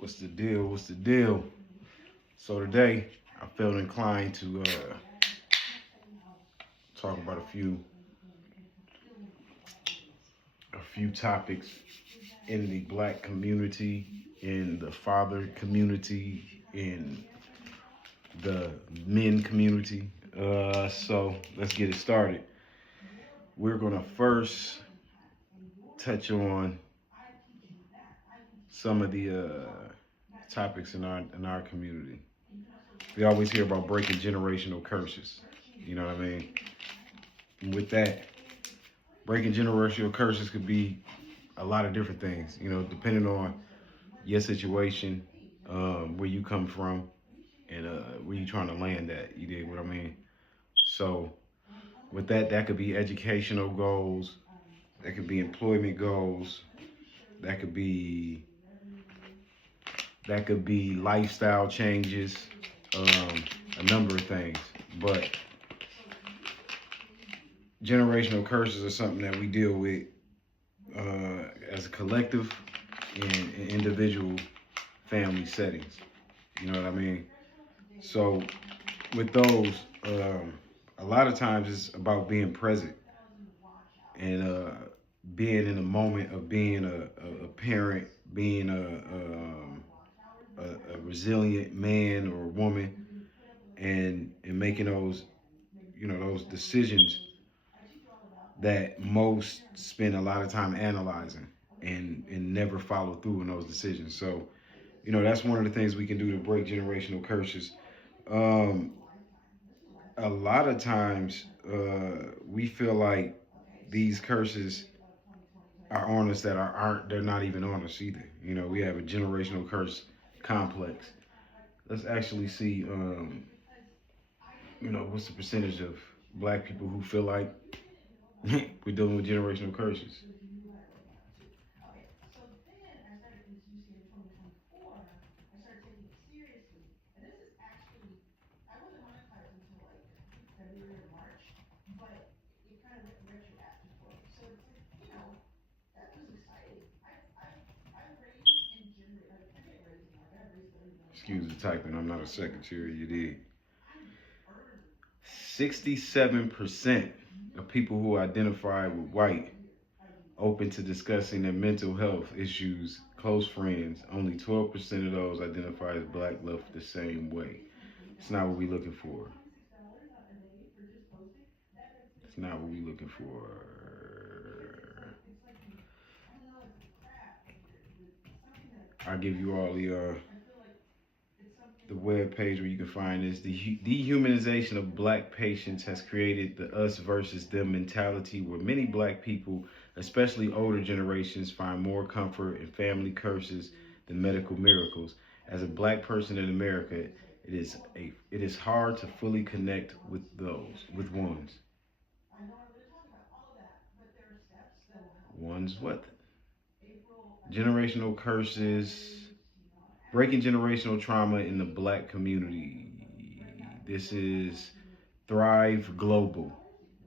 What's the deal? What's the deal? So today, I felt inclined to talk about a few topics in the black community, in the father community, in the men community. So let's get it started. We're gonna first touch on some of the topics in our community. We always hear about breaking generational curses. You know what I mean? And with that, breaking generational curses could be a lot of different things. Depending on your situation, where you come from, and where you trying to land at. You dig what I mean? So with that, that could be educational goals. That could be employment goals. That could be lifestyle changes. A number of things, but generational curses are something that we deal with as a collective in individual family settings. You know what I mean? So with those, a lot of times it's about being present and being in the moment of being a parent, being a resilient man or woman, and making those decisions that most spend a lot of time analyzing and never follow through on those decisions. So, that's one of the things we can do to break generational curses. Um, a lot of times, we feel like these curses are on us that aren't they're not even on us either. We have a generational curse complex. Let's actually see, what's the percentage of black people who feel like we're dealing with generational curses. Excuse the typing. I'm not a secretary. You did. 67% of people who identify with white open to discussing their mental health issues, close friends. Only 12% of those identify as black love the same way. It's not what we're looking for. It's not what we're looking for. I'll give you all the web page where you can find this. The dehumanization of black patients has created the us versus them mentality where many black people, especially older generations, find more comfort in family curses than medical miracles. As a black person in America, it is hard to fully connect with one's what? Generational curses, breaking generational trauma in the black community. This is Thrive Global.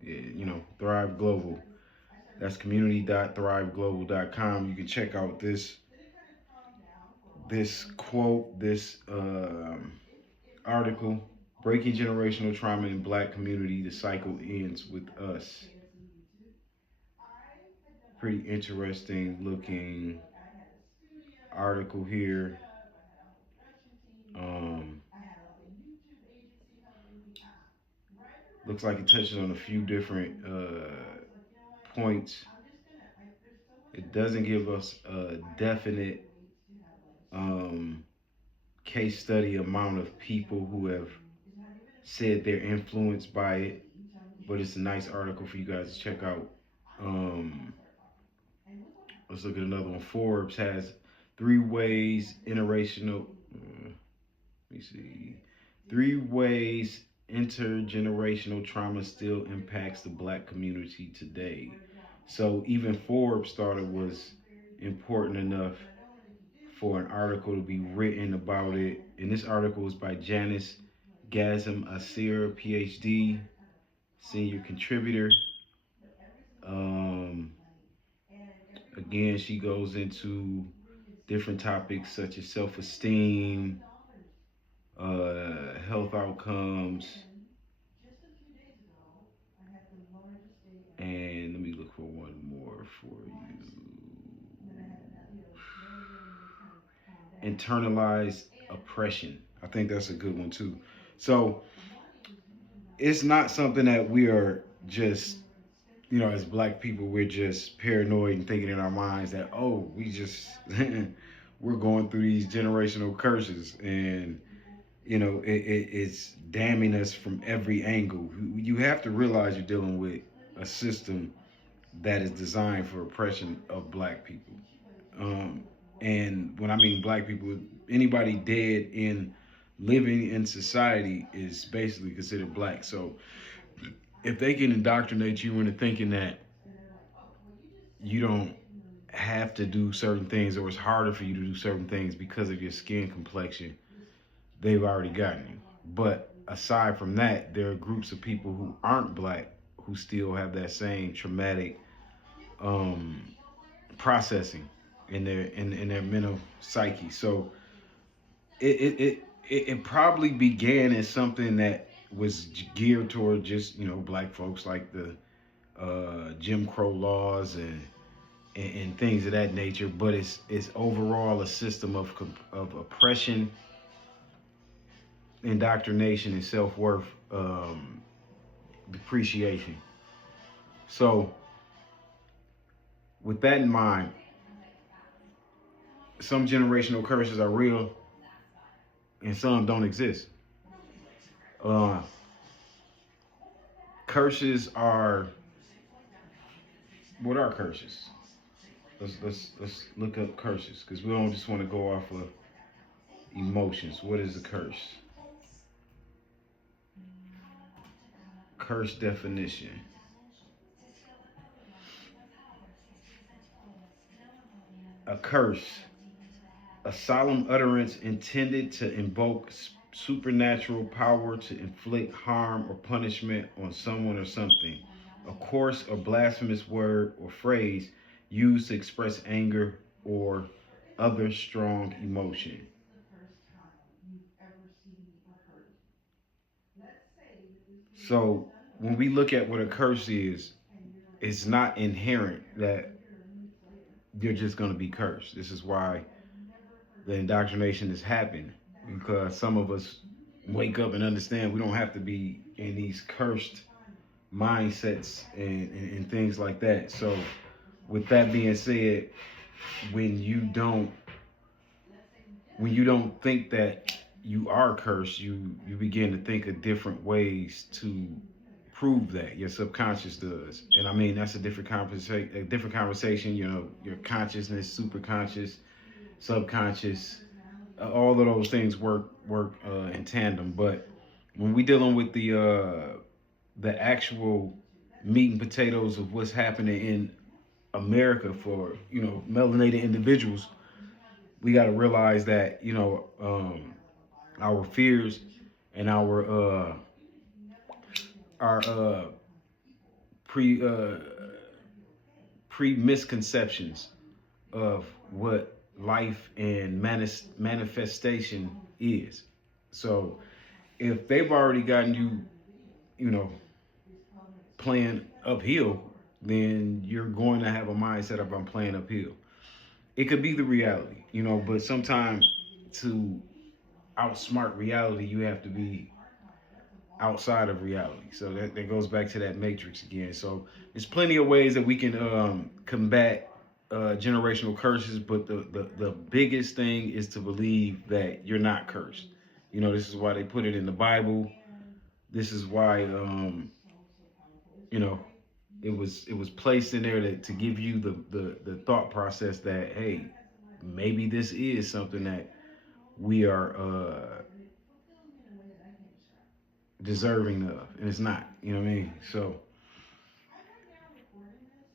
Yeah, Thrive Global. That's community.thriveglobal.com. You can check out this quote, this article. Breaking generational trauma in black community. The cycle ends with us. Pretty interesting looking article here. Um, Looks like it touches on a few different points. It doesn't give us a definite um, case study amount of people who have said they're influenced by it, but it's a nice article for you guys to check out. Um, let's look at another one. Forbes has 3 ways intergenerational. Let me see. 3 ways intergenerational trauma still impacts the black community today. So even Forbes thought it was important enough for an article to be written about it. And this article is by Janice Gazem Asir, PhD, senior contributor. Um, Again, she goes into different topics such as self-esteem, health outcomes, and let me look for one more for you. Internalized oppression. I think that's a good one too. So it's not something that we are just, as black people, we're just paranoid and thinking in our minds that, oh, we just, we're going through these generational curses and, it's damning us from every angle. You have to realize you're dealing with a system that is designed for oppression of black people. Um, and when I mean black people, anybody dead in living in society is basically considered black. So if they can indoctrinate you into thinking that you don't have to do certain things or it's harder for you to do certain things because of your skin complexion, they've already gotten you. But aside from that, there are groups of people who aren't black who still have that same traumatic um, processing in their mental psyche. So it probably began as something that was geared toward just black folks, like the Jim Crow laws and things of that nature. But it's overall a system of oppression, indoctrination, and self worth depreciation. So with that in mind, some generational curses are real and some don't exist. Uh, Curses are, what are curses? Let's look up curses because we don't just want to go off of emotions. What is a curse? Curse definition. A curse, a solemn utterance intended to invoke supernatural power to inflict harm or punishment on someone or something. A coarse or blasphemous word or phrase used to express anger or other strong emotion. So when we look at what a curse is, it's not inherent that you're just going to be cursed. This is why the indoctrination has happened, because some of us wake up and understand we don't have to be in these cursed mindsets and things like that. So with that being said, when you don't when you don't think that you are cursed, you begin to think of different ways to prove that. Your subconscious does, and I mean that's a different conversation. A different conversation. Your consciousness, super conscious, subconscious, all of those things work in tandem. But when we dealing with the actual meat and potatoes of what's happening in America for melanated individuals, we got to realize that our fears and our pre uh, pre misconceptions of what life and manifestation is. So if they've already gotten you, you know, playing uphill, then you're going to have a mindset of I'm playing uphill. It could be the reality, but sometimes to outsmart reality, you have to be outside of reality. So that goes back to that matrix again. So there's plenty of ways that we can combat generational curses, but the biggest thing is to believe that you're not cursed. This is why they put it in the Bible. This is why you know it was placed in there to give you the thought process that, hey, maybe this is something that we are deserving of, and it's not. You know what I mean? So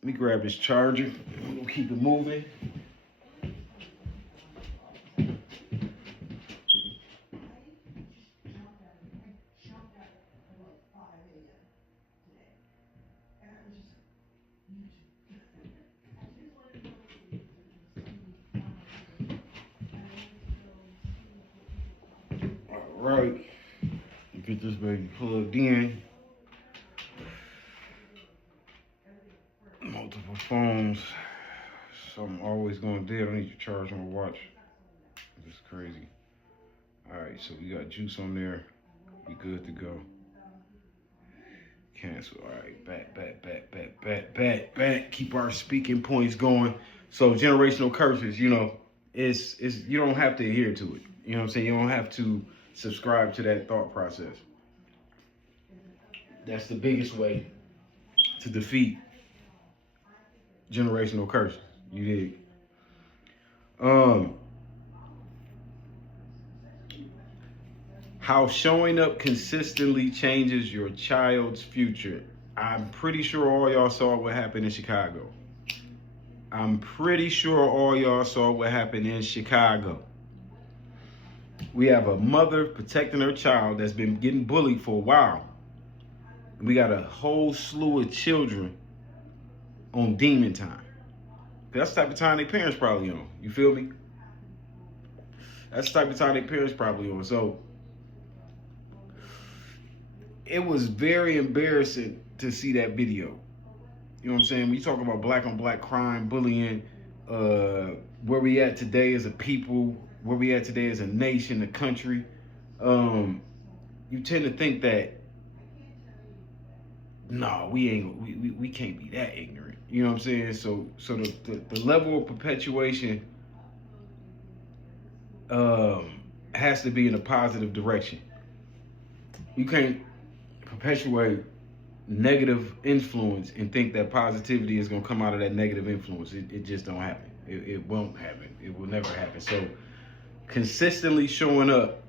let me grab this charger. We'll keep it moving. Right. Get this baby plugged in. Multiple phones. Something always going dead. I need to charge my watch. This is crazy. Alright, so we got juice on there. We good to go. Cancel. Alright, back. Keep our speaking points going. So generational curses, you know, it's you don't have to adhere to it. You know what I'm saying? You don't have to subscribe to that thought process. That's the biggest way to defeat generational curses. You dig? How showing up consistently changes your child's future. I'm pretty sure all y'all saw what happened in Chicago. We have a mother protecting her child that's been getting bullied for a while. We got a whole slew of children on demon time. That's the type of time their parents probably on. You feel me? That's the type of time their parents probably on. So it was very embarrassing to see that video. You know what I'm saying? We talk about black on black crime, bullying, where we at today as a people, where we at today as a nation, a country. You tend to think that, no, we can't be that ignorant. You know what I'm saying? So the level of perpetuation has to be in a positive direction. You can't perpetuate negative influence and think that positivity is going to come out of that negative influence. It just don't happen. It won't happen. It will never happen. So consistently showing up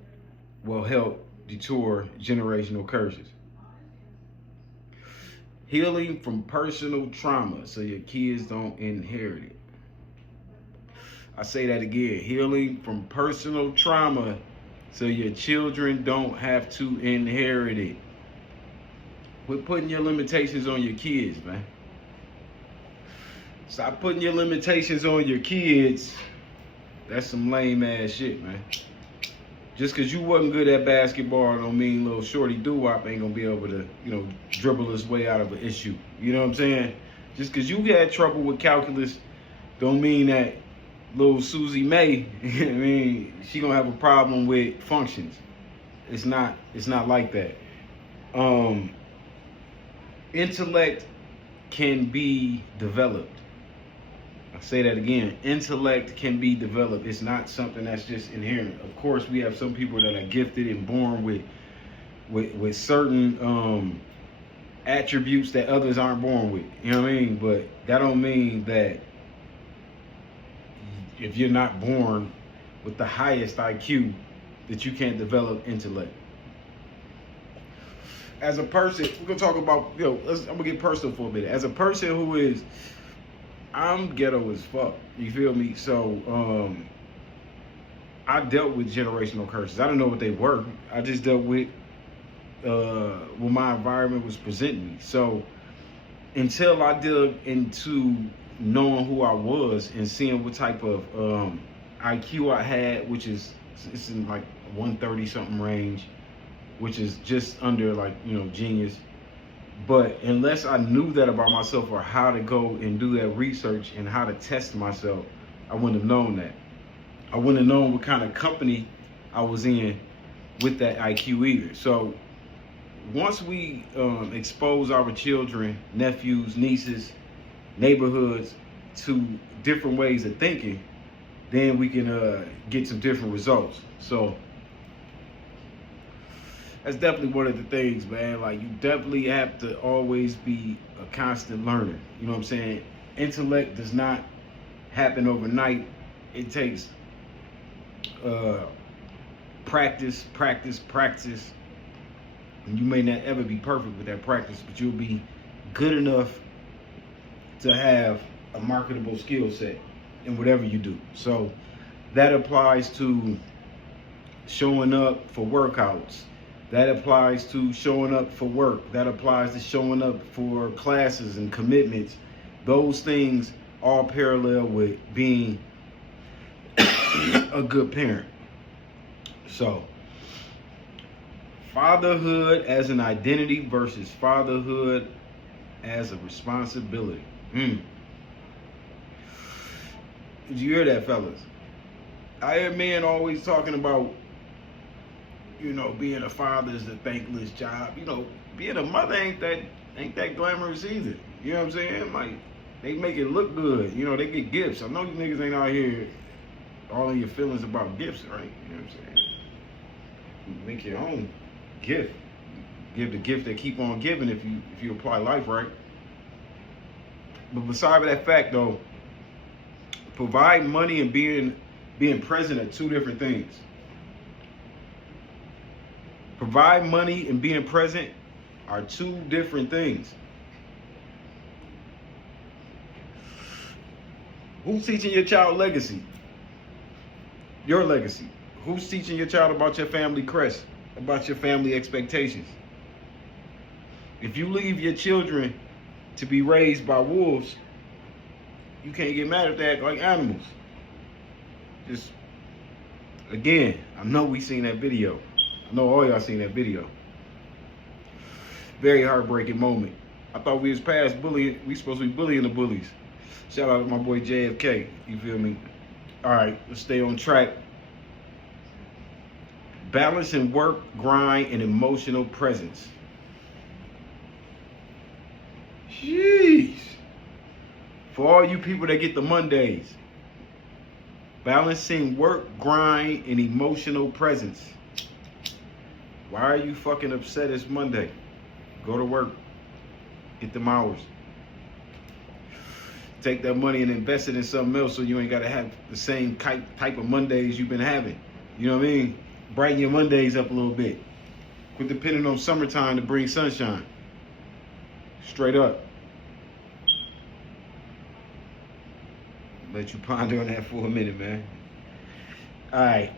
will help detour generational curses. Healing from personal trauma so your kids don't inherit it. I say that again. Healing from personal trauma so your children don't have to inherit it. Quit putting your limitations on your kids, man. Stop putting your limitations on your kids. That's some lame ass shit, man. Just because you wasn't good at basketball don't mean little shorty doo-wop ain't gonna be able to, you know, dribble his way out of an issue. You know what I'm saying? Just because you had trouble with calculus don't mean that little Susie May, I mean, she gonna have a problem with functions. It's not like that. Intellect can be developed. I say that again. Intellect can be developed. It's not something that's just inherent. Of course, we have some people that are gifted and born with certain attributes that others aren't born with. You know what I mean? But that don't mean that if you're not born with the highest IQ that you can't develop intellect. As a person, we're gonna talk about, I'm gonna get personal for a minute. As a person who is, I'm ghetto as fuck. You feel me? So I dealt with generational curses. I didn't know what they were. I just dealt with what my environment was presenting me. So until I dug into knowing who I was and seeing what type of IQ I had, which is, it's in like 130 something range, which is just under like, genius. But unless I knew that about myself or how to go and do that research and how to test myself, I wouldn't have known that. I wouldn't have known what kind of company I was in with that IQ either. So once we expose our children, nephews, nieces, neighborhoods to different ways of thinking, then we can get some different results. So that's definitely one of the things, man. Like, you definitely have to always be a constant learner. You know what I'm saying? Intellect does not happen overnight. It takes practice. And you may not ever be perfect with that practice, but you'll be good enough to have a marketable skill set in whatever you do. So that applies to showing up for workouts. That applies to showing up for work. That applies to showing up for classes and commitments. Those things all parallel with being a good parent. So Fatherhood as an identity versus fatherhood as a responsibility. Did you hear that, fellas? I hear men always talking about, being a father is a thankless job. Being a mother ain't that glamorous either. You know what I'm saying? Like, they make it look good. They get gifts. I know you niggas ain't out here all in your feelings about gifts, right? You know what I'm saying? You make your own gift. Give the gift that keep on giving if you apply life right. But beside that fact though, provide money and being present are two different things. Provide money and being present are two different things. Who's teaching your child legacy? Your legacy. Who's teaching your child about your family crest, about your family expectations? If you leave your children to be raised by wolves, you can't get mad if they act like animals. Just, again, I know we seen that video. I know all y'all seen that video. Very heartbreaking moment. I thought we was past bullying. We supposed to be bullying the bullies. Shout out to my boy JFK. You feel me? All right, let's stay on track. Balancing work, grind, and emotional presence. Jeez. For all you people that get the Mondays, balancing work, grind, and emotional presence. Why are you fucking upset it's Monday? Go to work. Get them hours. Take that money and invest it in something else so you ain't got to have the same type of Mondays you've been having. You know what I mean? Brighten your Mondays up a little bit. Quit depending on summertime to bring sunshine. Straight up. Let you ponder on that for a minute, man. All right.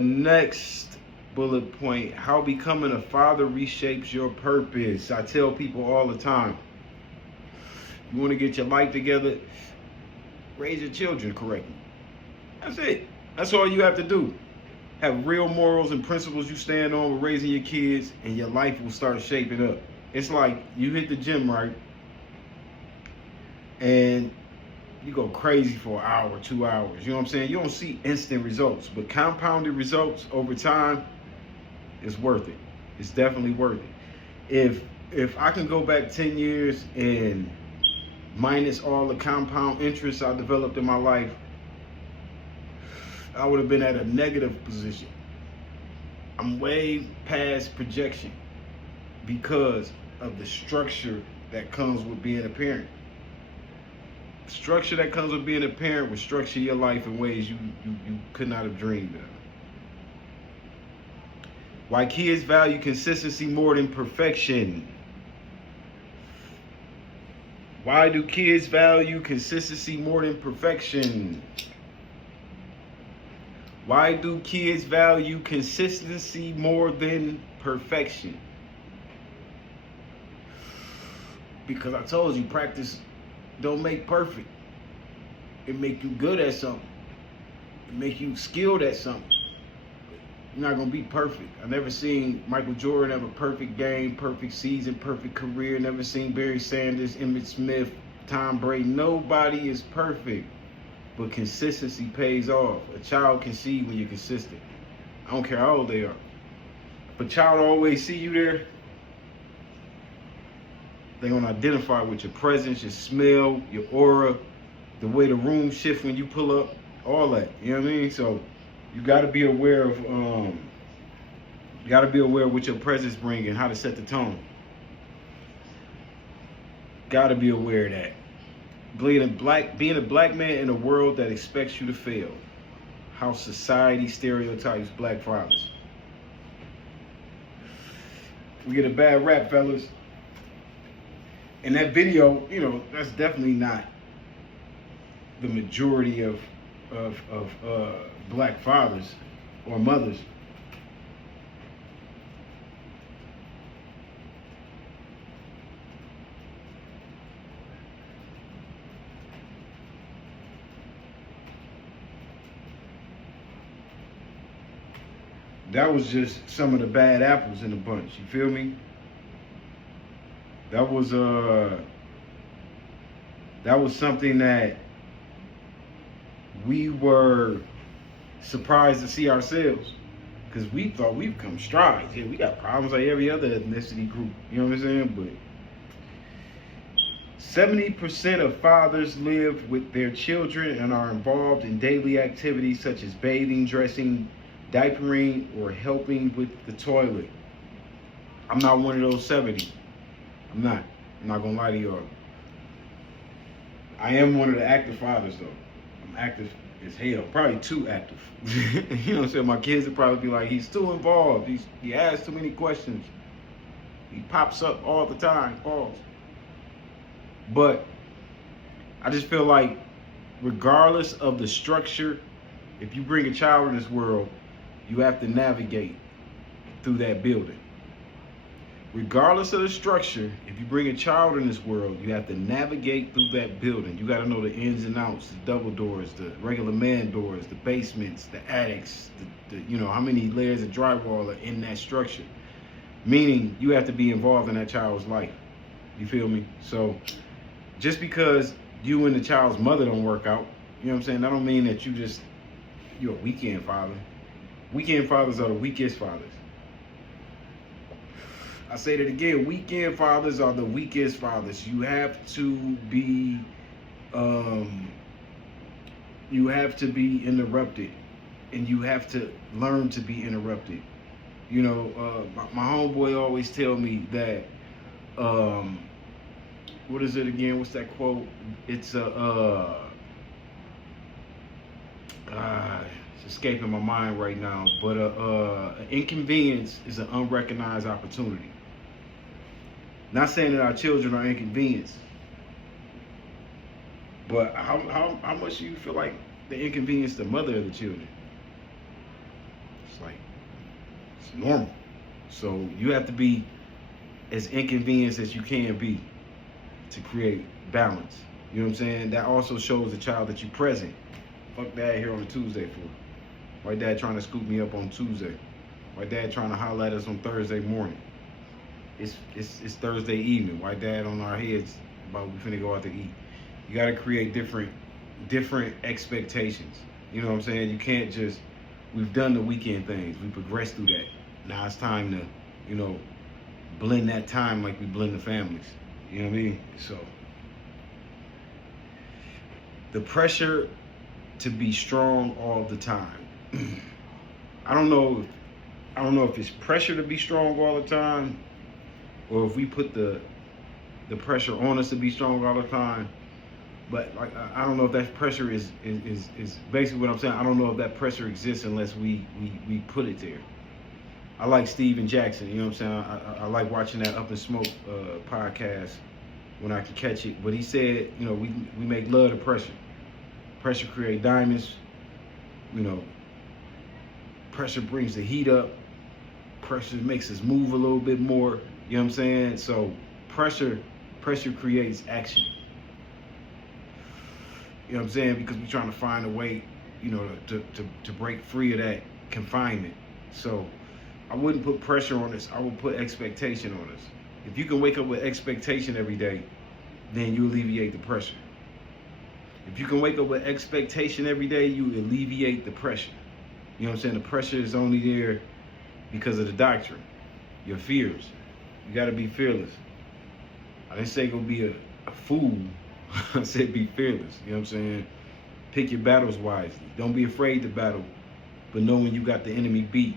Next bullet point. How becoming a father reshapes your purpose. I tell people all the time. You want to get your life together, raise your children correctly. That's it. That's all you have to do. Have real morals and principles you stand on with raising your kids, and your life will start shaping up. It's like you hit the gym, right? And you go crazy for an hour, 2 hours. You know what I'm saying? You don't see instant results, but compounded results over time is worth it. It's definitely worth it. If I can go back 10 years and minus all the compound interest I developed in my life, I would have been at a negative position. I'm way past projection because of the structure that comes with being a parent. Structure that comes with being a parent will structure your life in ways you could not have dreamed of. Why kids value consistency more than perfection. Why do kids value consistency more than perfection? Why do kids value consistency more than perfection? Because I told you, practice don't make perfect. It make you good at something. It make you skilled at something. You're not gonna be perfect. I never seen Michael Jordan have a perfect game, perfect season, perfect career. Never seen Barry Sanders, Emmitt Smith, Tom Brady. Nobody is perfect, but consistency pays off. A child can see when you're consistent. I don't care how old they are. If a child always see you there, they're gonna identify with your presence, your smell, your aura, the way the room shifts when you pull up, all that. You know what I mean? So you gotta be aware of what your presence brings and how to set the tone. Gotta be aware of that. Being a black man in a world that expects you to fail. How society stereotypes black fathers. We get a bad rap, fellas. And that video, that's definitely not the majority of black fathers or mothers. that was just some of the bad apples in the bunch. You feel me? That was something that we were surprised to see ourselves, because we thought we've come strides. Yeah, we got problems like every other ethnicity group. You know what I'm saying? But 70% of fathers live with their children and are involved in daily activities such as bathing, dressing, diapering, or helping with the toilet. I'm not one of those 70. I'm not gonna lie to y'all. I am one of the active fathers though. I'm active as hell, probably too active. You know what I'm saying? My kids would probably be like, he's too involved. He asks too many questions. He pops up all the time. Pause. But I just feel like, regardless of the structure, if you bring a child in this world, you have to navigate through that building. Regardless of the structure, if you bring a child in this world, you have to navigate through that building. You got to know the ins and outs, the double doors, the regular man doors, the basements, the attics, you know, how many layers of drywall are in that structure. Meaning, you have to be involved in that child's life. You feel me? So, just because you and the child's mother don't work out, you know what I'm saying, that don't mean that you're a weekend father. Weekend fathers are the weakest fathers. I say that again, weekend fathers are the weakest fathers. You have to be interrupted, and you have to learn to be interrupted. You know, my homeboy always tell me that, what is it again? What's that quote? It's it's escaping my mind right now, but an inconvenience is an unrecognized opportunity. Not saying that our children are inconvenienced, but how much do you feel like the inconvenience the mother of the children? It's like, it's normal. So you have to be as inconvenienced as you can be to create balance. You know what I'm saying? That also shows the child that you're present. Fuck dad here on a Tuesday for. Why dad trying to scoop me up on Tuesday? Why dad trying to holler at us on Thursday morning? It's Thursday evening. Why dad on our heads about we finna go out to eat? You gotta create different expectations. You know what I'm saying? You can't just, we've done the weekend things. We progressed through that. Now it's time to, you know, blend that time like we blend the families. You know what I mean? So the pressure to be strong all the time. I don't know if it's pressure to be strong all the time, or if we put the pressure on us to be strong all the time. But like, I don't know if that pressure is basically what I'm saying. I don't know if that pressure exists unless we put it there. I like Steven Jackson, you know what I'm saying? I like watching that Up in Smoke podcast when I can catch it. But he said, you know, we make love to pressure. Pressure create diamonds, you know. Pressure brings the heat up. Pressure makes us move a little bit more. You know what I'm saying? So pressure creates action. You know what I'm saying? Because we're trying to find a way, you know, to break free of that confinement. So I wouldn't put pressure on us. I would put expectation on us. If you can wake up with expectation every day, then you alleviate the pressure. If you can wake up with expectation every day, you alleviate the pressure. You know what I'm saying? The pressure is only there because of the doctrine, your fears. You got to be fearless. I didn't say go be a fool. I said be fearless. You know what I'm saying? Pick your battles wisely. Don't be afraid to battle, but know when you got the enemy beat.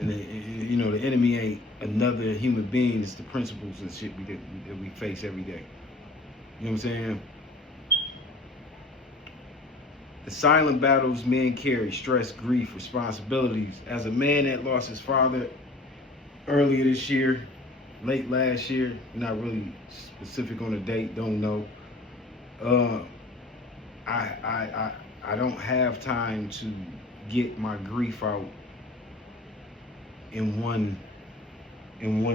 And you know, the enemy ain't another human being. It's the principles and shit that we face every day. You know what I'm saying? The silent battles men carry: stress, grief, responsibilities. As a man that lost his father earlier this year, late last year, not really specific on the date, don't know. I don't have time to get my grief out in one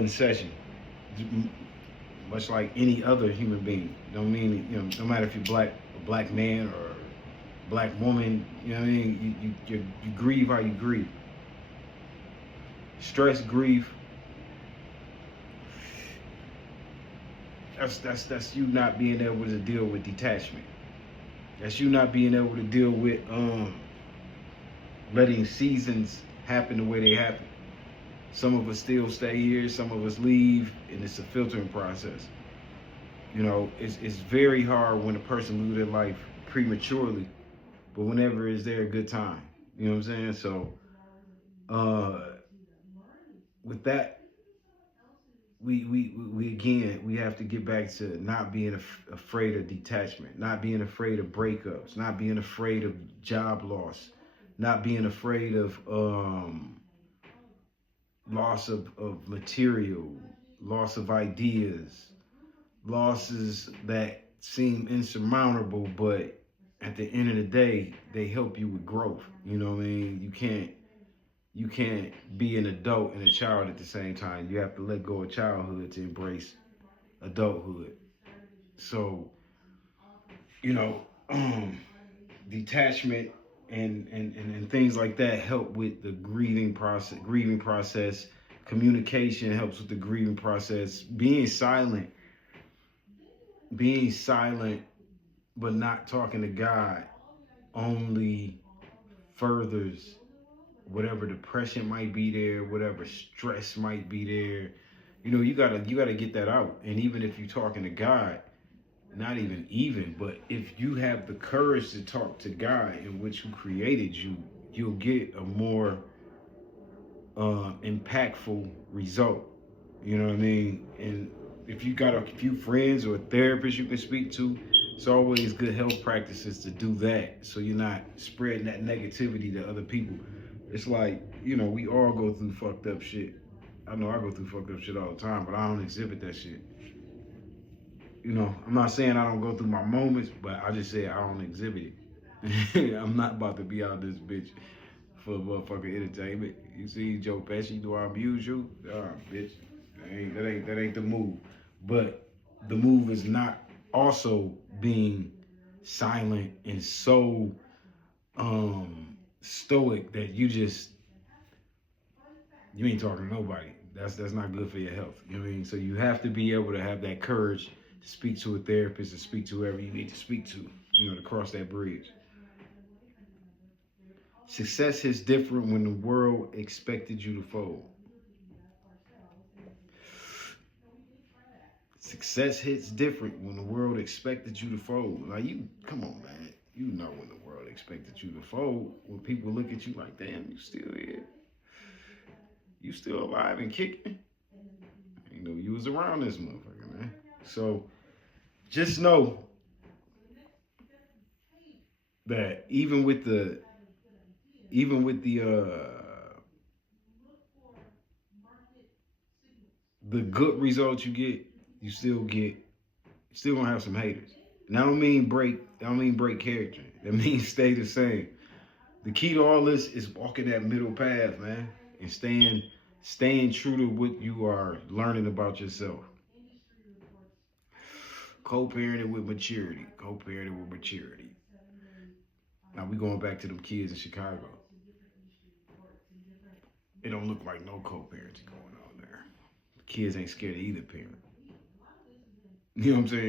session. Much like any other human being. Don't mean, you know, no matter if you're a black man or black woman, you know what I mean? You grieve how you grieve. Stress, grief, that's you not being able to deal with detachment. That's you not being able to deal with letting seasons happen the way they happen. Some of us still stay here, some of us leave, and it's a filtering process. You know, it's very hard when a person loses their life prematurely, but whenever is there a good time. You know what I'm saying? So uh with that, we again we have to get back to not being afraid of detachment, not being afraid of breakups, not being afraid of job loss, not being afraid of loss of material, loss of ideas, losses that seem insurmountable, but at the end of the day, they help you with growth. You know what I mean? You can't be an adult and a child at the same time. You have to let go of childhood to embrace adulthood. So, you know, detachment and things like that help with the grieving process. Communication helps with the grieving process. Being silent but not talking to God only furthers whatever depression might be there, whatever stress might be there. You know, you gotta get that out. And even if you're talking to God, not even, but if you have the courage to talk to God in which who created you, you'll get a more impactful result. You know what I mean? And if you got a few friends or a therapist you can speak to, it's always good health practices to do that, so you're not spreading that negativity to other people. It's like, you know, we all go through fucked up shit. I know I go through fucked up shit all the time, but I don't exhibit that shit. You know, I'm not saying I don't go through my moments, but I just say I don't exhibit it. I'm not about to be out this bitch for motherfucking entertainment. You see Joe Pesci, do I abuse you? Bitch, that ain't the move. But the move is not also being silent and so stoic that you ain't talking to nobody. That's not good for your health. You know what I mean? So you have to be able to have that courage to speak to a therapist and speak to whoever you need to speak to, you know, to cross that bridge. Success hits different when the world expected you to fold. Success hits different when the world expected you to fold. Like, you, come on, man. You know when the world expected you to fold. When people look at you like, damn, you still here? You still alive and kicking? You know, you was around this motherfucker, man. So just know that even with the good results you get, you still gonna have some haters. And I don't mean break character. That means stay the same. The key to all this is walking that middle path, man, and staying true to what you are learning about yourself. Co-parenting with maturity. Co-parenting with maturity. Now we going back to them kids in Chicago. It don't look like no co-parenting going on there. The kids ain't scared of either parent. You know what I'm saying?